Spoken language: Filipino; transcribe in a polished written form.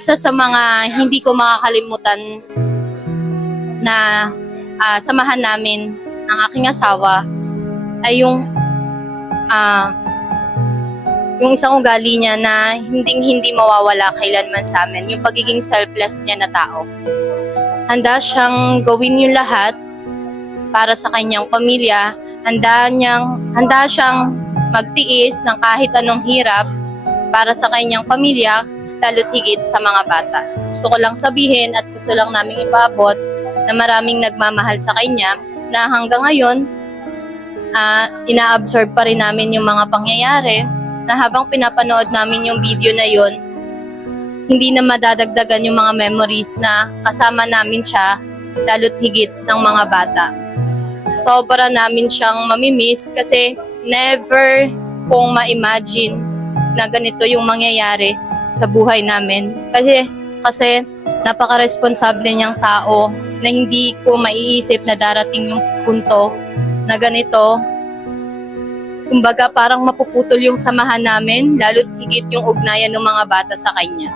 Isa sa mga hindi ko makakalimutan na samahan namin ng aking asawa ay yung isang ugali niya na hindi mawawala kailanman sa amin, yung pagiging selfless niya na tao. Handa siyang gawin yung lahat para sa kanyang pamilya, handa siyang magtiis ng kahit anong hirap para sa kanyang pamilya, lalo't higit sa mga bata. Gusto ko lang sabihin at gusto lang namin ipaabot na maraming nagmamahal sa kanya na hanggang ngayon, ina-absorb pa rin namin yung mga pangyayari na habang pinapanood namin yung video na yun, hindi na madadagdagan yung mga memories na kasama namin siya, lalo't higit ng mga bata. Sobra namin siyang mamimiss kasi never kong ma-imagine na ganito yung mangyayari sa buhay namin. Kasi napaka-responsable niyang tao na hindi ko maiisip na darating yung punto na ganito. Kumbaga parang mapuputol yung samahan namin, lalo't higit yung ugnayan ng mga bata sa kanya.